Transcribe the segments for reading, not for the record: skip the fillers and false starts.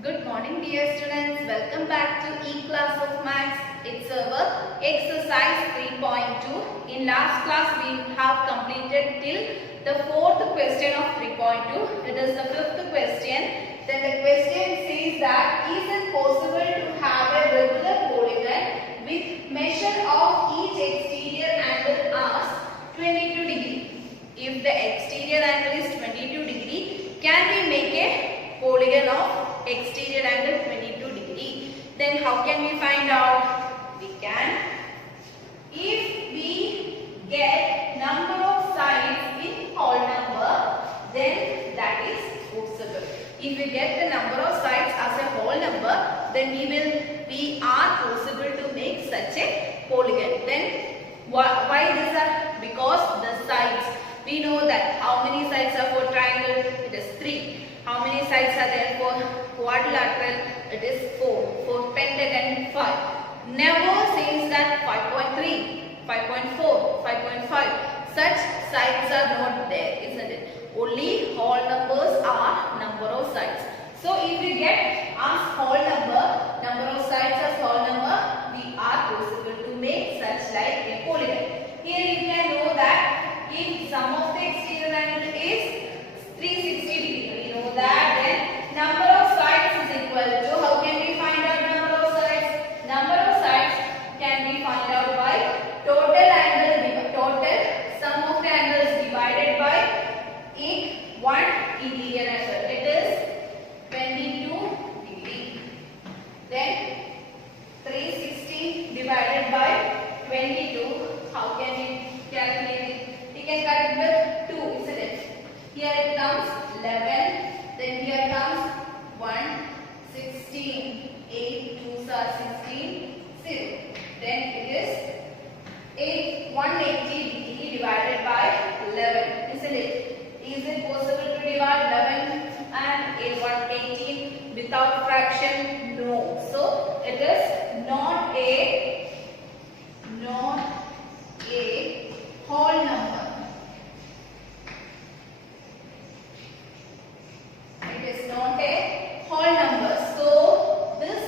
Good morning dear students. Welcome back to E-Class of Maths. It's our exercise 3.2. In last class we have completed till the fourth question of 3.2. It is the fifth question. Then the question says that is it possible to have a regular polygon with measure of each exterior angle as 22 degree? If the exterior angle is 22 degree, can we make a polygon of exterior angle 22 degree? Then how can we find out? We can, if we get number of sides in whole number, then that is possible. If we get the number of sides as a whole number, then we are possible to make such a polygon. Then why this are? Because the sides, we know that how many sides are for triangle? It is 3. How many sides are there for quadrilateral? It is 4. For pentagon, 5. Never says that 5.3, 5.4, 5.5. Such sides are not there, isn't it? Only whole numbers are number of sides. So if we get as whole number of sides as whole number, we are possible to make such like a polygon. Here you can know that if sum of the exterior angle is 360 degree, we know that, then number of sides is equal to, how can we find out number of sides? Number of sides can be found out by total sum of the angles divided by each one interior angle. It is 22 degree. Then 360 divided by 22. How can we calculate it? We can calculate with 2, isn't it? Here it comes 11. Then here comes 1, 16. 8 2s are 16. 0. Then it is 180 degree divided by 11, isn't it? Is it possible to divide 11 and a 118 without fraction? No. So it is not a whole number. It is not a whole number. So this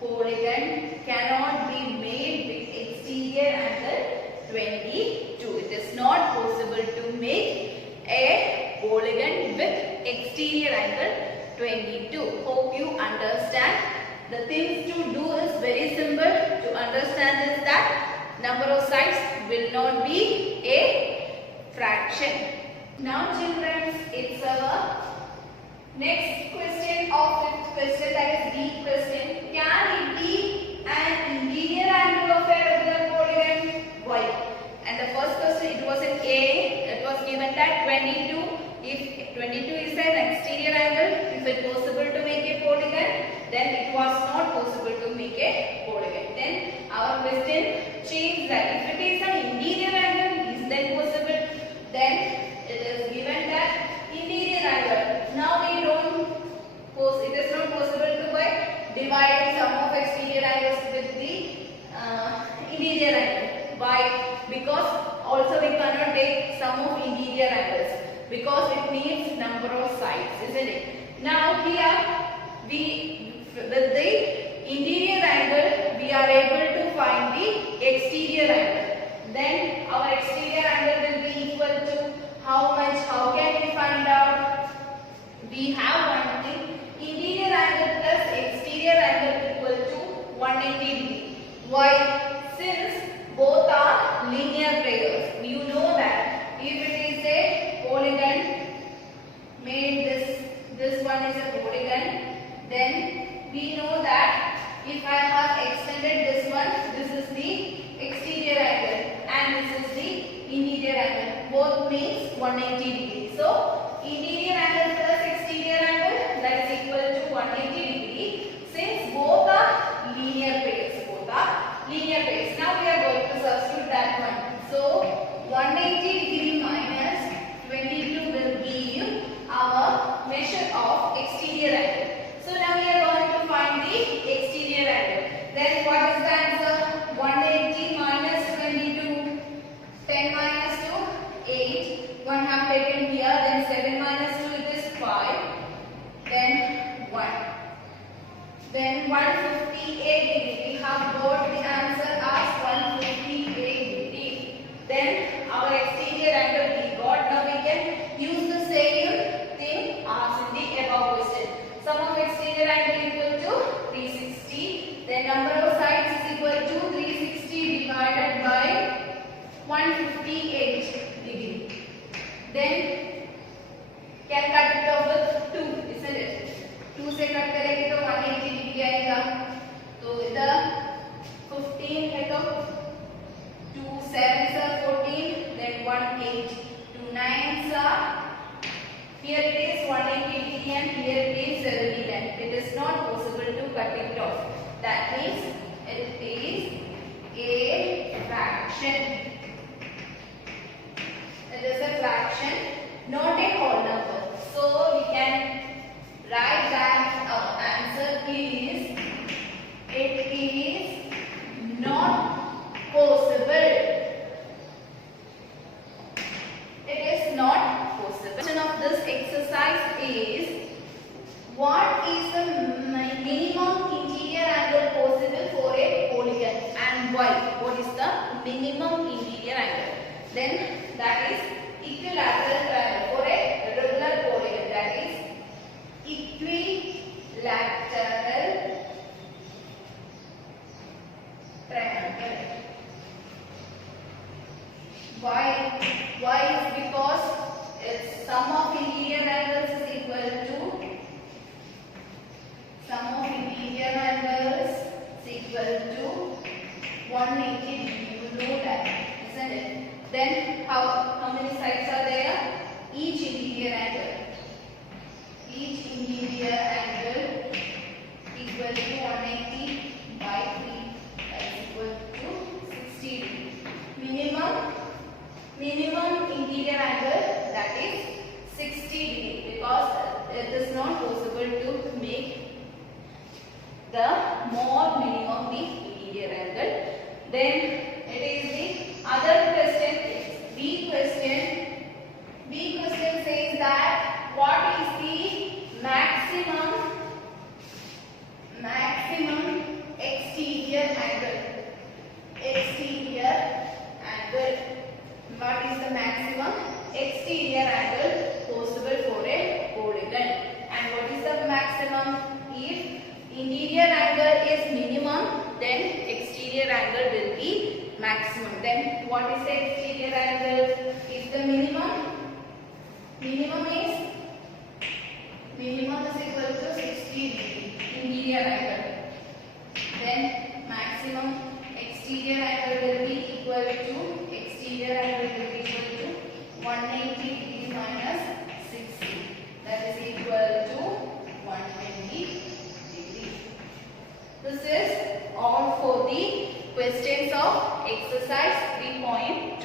polygon cannot be made with exterior angle 22. It is not possible to make a polygon with exterior angle 22. Hope you understand. The things to do is very simple. To understand is that number of sides will not be a fraction. Now children, it's our next question of fifth question, that is D question. Can it be an interior angle of a regular polygon? Why? And the first question, it was an A. It was given that 22. If 22 is an exterior angle, if it is possible to make a polygon, then it was not possible to make a polygon. Then our question changed that if it is an interior angle, is then possible? Then it is given that interior angle. Now we don't, it is not possible to by dividing sum of exterior angles with the interior angle. Why? Because also we cannot take sum of interior angles, because it needs number of sides, isn't it? Now here with the interior angle we are able to find the exterior angle. Then our exterior angle will be equal to how much? How can we find out? We have one thing, interior angle plus exterior angle equal to 180 degree. Why? Since both are linear pairs. You know that if it is a polygon made this one is a polygon, then we know that if I have extended this one, this is the exterior angle and this is the interior angle. Both means 180 degree. So interior angle plus exterior angle, that is equal to 180 degree. Since both are linear pairs. Now we are going to substitute that one. So 180 degree minus 22 will give our measure of exterior angle. So now we are going to find the exterior angle. Then what is the answer? 180 minus 22. 10 minus 2, 8. 1 half taken Then 158 degree. We have got the answer as 158 degree. Then our exterior angle we got. Now we can use the same thing as in the above question. Sum of exterior angle equal to 360. Then number of sides is equal to 360 divided by 158 degree. Then can cut it off with 2, isn't it? 2 से cut करेंगे तो 180 degree आएगा. तो इधर 15 है तो 2 7s are 14, then 1 8, 2 9s are, here it is 180 degree and here it is 79. It is not possible to cut it off. That means it is a fraction. It is a fraction, not a whole number. So we can write that our answer is, it is not possible. It is not possible. The question of this exercise is, what is the minimum interior angle possible for a polygon and why? What is the minimum interior angle? Then that is equilateral triangle for a regular polygon. That is equilateral triangle. Why? Why is because its sum of interior angles is equal to, sum of interior angles is equal to 180 degree. You know that, isn't it? Then how many sides are there? Each interior angle equal to 180 by 3, that is equal to 60 degree. Minimum interior angle, that is 60 degree, because it is not possible to make the more minimum the interior angle. Then it is the other question. B question says that what is the maximum exterior angle? What is the maximum exterior angle possible for a polygon? And what is the maximum? If interior angle is minimum, then exterior angle will be maximum. Then what is the exterior angle? If the minimum is equal to 60 degree interior angle, then maximum exterior angle will be equal to 180 degree minus 60. That is equal to 120 degree. This is all for the questions of exercise 3.2.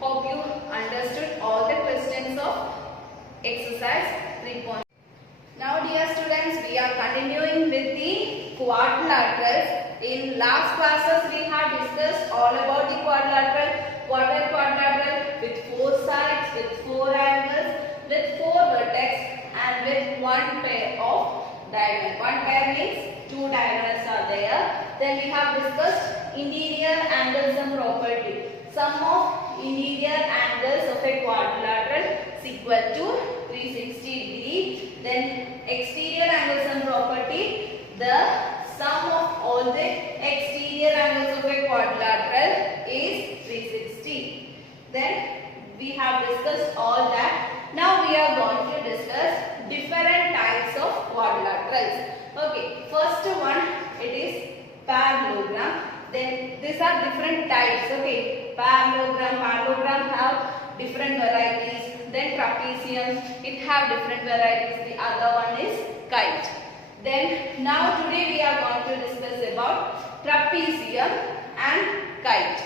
Hope you understood all the questions of exercise 3.2. Now dear students, we are continuing with the quadrilaterals. In last classes we have discussed all about the quadrilateral. What are quadrilateral? With 4 sides, with 4 angles, with 4 vertex and with 1 pair of diagonal. 1 pair means 2 diagonals are there. Then we have discussed interior angles and property. Sum of interior angles of a quadrilateral is equal to 360 degree. Then exterior angles and property, the sum of all the exterior angles of a quadrilateral is 360. Then we have discussed all that. Now we are going to discuss different types of quadrilaterals. Okay, first one, it is parallelogram. Then these are different types. Okay, parallelogram have different varieties. Then trapezium, it have different varieties. The other one is kite. Then now today we are going to discuss about trapezium and kite.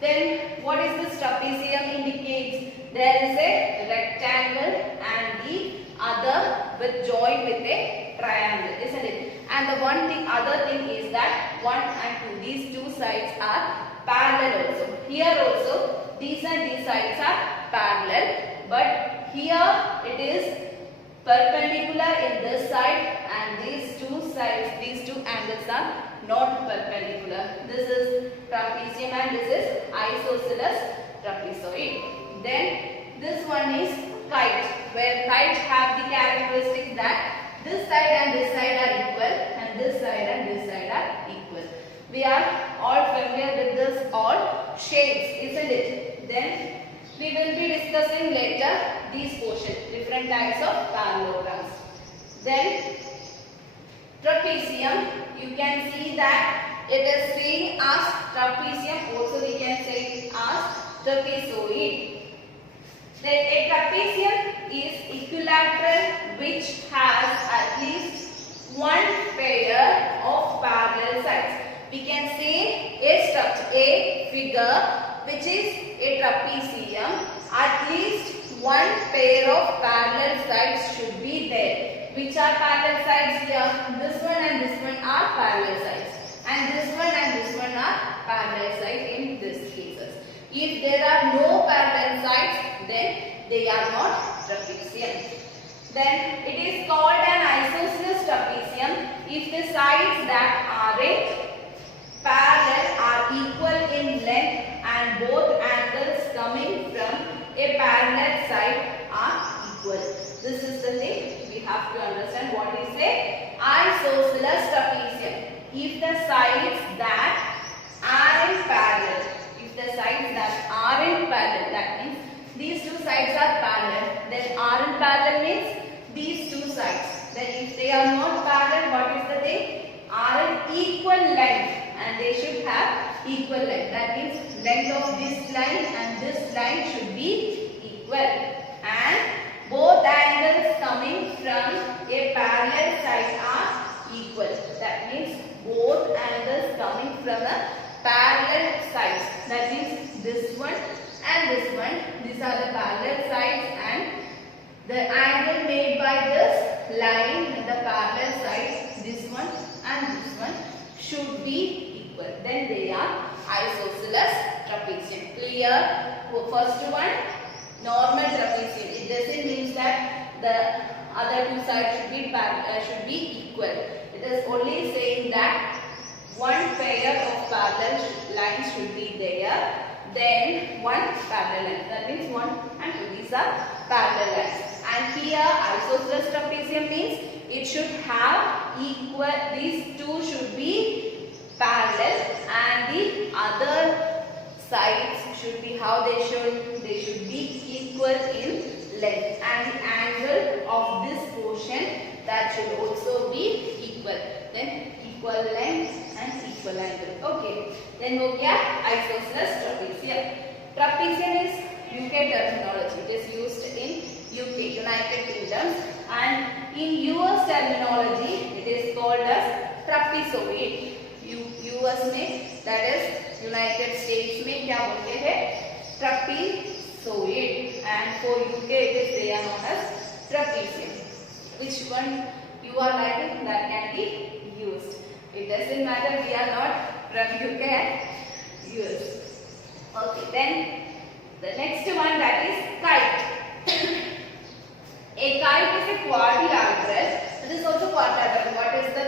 Then what is this trapezium indicates? There is a rectangle and the other with joined with a triangle, isn't it? And the other thing is that 1 and 2, these two sides are parallel also. Here also these and these sides are parallel, but here it is perpendicular in this side, and these two sides, these two angles are not perpendicular. This is trapezium and this is isosceles trapezoid. Then this one is kite, where kite have the characteristic that this side and this side are equal, and this side and this side are equal. We are all familiar with this all shapes, isn't it? Then we will be discussing later these portions, different types of parallelograms. Then trapezium, you can see that it is saying as trapezium, also we can say it as trapezoid. Then a trapezium is equilateral which has at least one pair of parallel sides. We can say a figure which is a trapezium, at least one pair of parallel sides should be there. Which are parallel sides here? This one and this one are parallel sides, and this one and this one are parallel sides in this cases. If there are no parallel sides, then they are not trapezium. Then it is called an isosceles trapezium if the sides that aren't parallel are equal in length and both angles coming from a parallel side are equal. This is the thing we have to understand. What is a isosceles trapezium? If the sides that aren't parallel, that means these two sides are parallel. Then aren't parallel means these two sides. Then if they are not parallel, what is the thing? Aren't equal length, and they should have equal length. That means length of this line and this line should be equal, and both angles coming from a parallel side are equal. That means both angles coming from a parallel sides. That means this one and this one. These are the parallel sides, and the angle made by this line in the parallel sides, this one and this one, should be equal. Then they are isosceles trapezium. Clear? First one, normal trapezium. It doesn't mean that the other two sides should be equal. It is only saying that one pair of parallel lines should be there. Then one parallel line. That means 1 and 2. These are parallel lines. And here isosceles trapezium means it should have equal. These two should be parallel, and the other sides should be how they should be equal in length, and the angle of this portion that should also be equal. Then equal length and equal angle. Okay. Then ho gaya isosceles trapezium. Trapezium is UK terminology. It is used in UK, United Kingdom, and in US terminology it is called as trapezoid. US में, that is United States में क्या बोलते हैं? Trapezoid, and for UK it is they are known as trapezium. Which one you are writing, that can be used. It doesn't matter, we are not from UK and US. Okay, then the next one, that is kite. A kite is a quadrilateral. This is also quadrilateral. What is the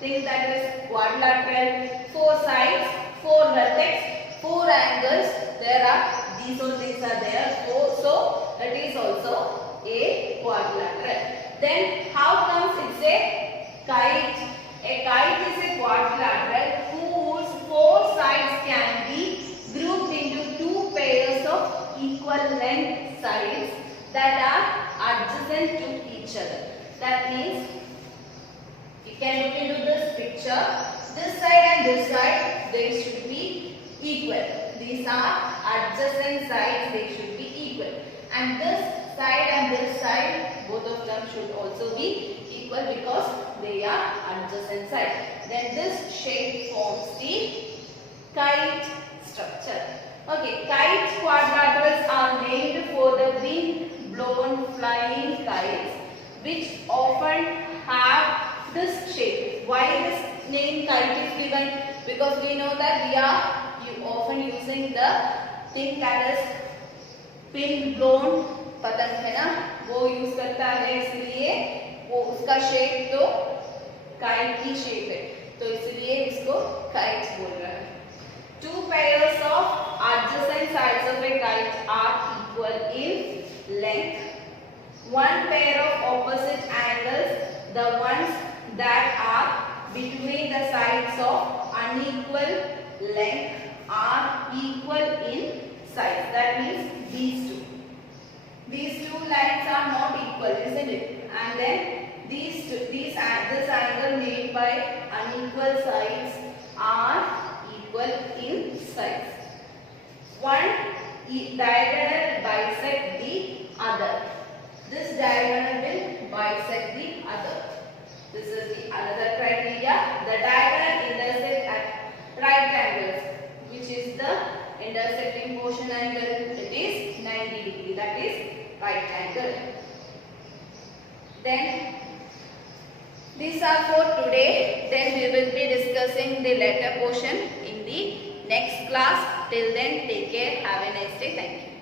thing that is quadrilateral? 4 sides, 4 vertex, 4 angles. There are these all things are there. So that is also a quadrilateral. Then how comes it's a kite? A kite is a quadrilateral whose 4 sides can be grouped into 2 pairs of equal length sides that are adjacent to each other. That means you can look into this picture. This side and this side, they should be equal. These are adjacent sides, they should be equal. And this side and this side, both of them should also be equal because they are adjacent sides. Then this shape forms the kite structure. Okay, kite quadrilaterals are named for the wind-blown flying kites, which often have this shape. Why this name kite is given? Because we know that we are often using the thing that is wind-blown patang hai na, वो use करता है, इसलिए वो उसका shape तो kite की shape है, तो इसलिए इसको काइट बोल रहा है। Two pairs of adjacent sides of a kite are equal in length. One pair of opposite angles, the ones that are between the sides of unequal length, are equal in size. That means these two. These two lines are not equal, isn't it? And then this angle made by unequal sides are equal in size. One diagonal bisect the other. This diagonal will bisect the other. This is the another criteria. The diagonal intersect at right angles, which is the intersecting portion angle. It is 90 degree. That is right angle. Then these are for today. Then we will be discussing the letter portion in the next class. Till then, take care. Have a nice day. Thank you.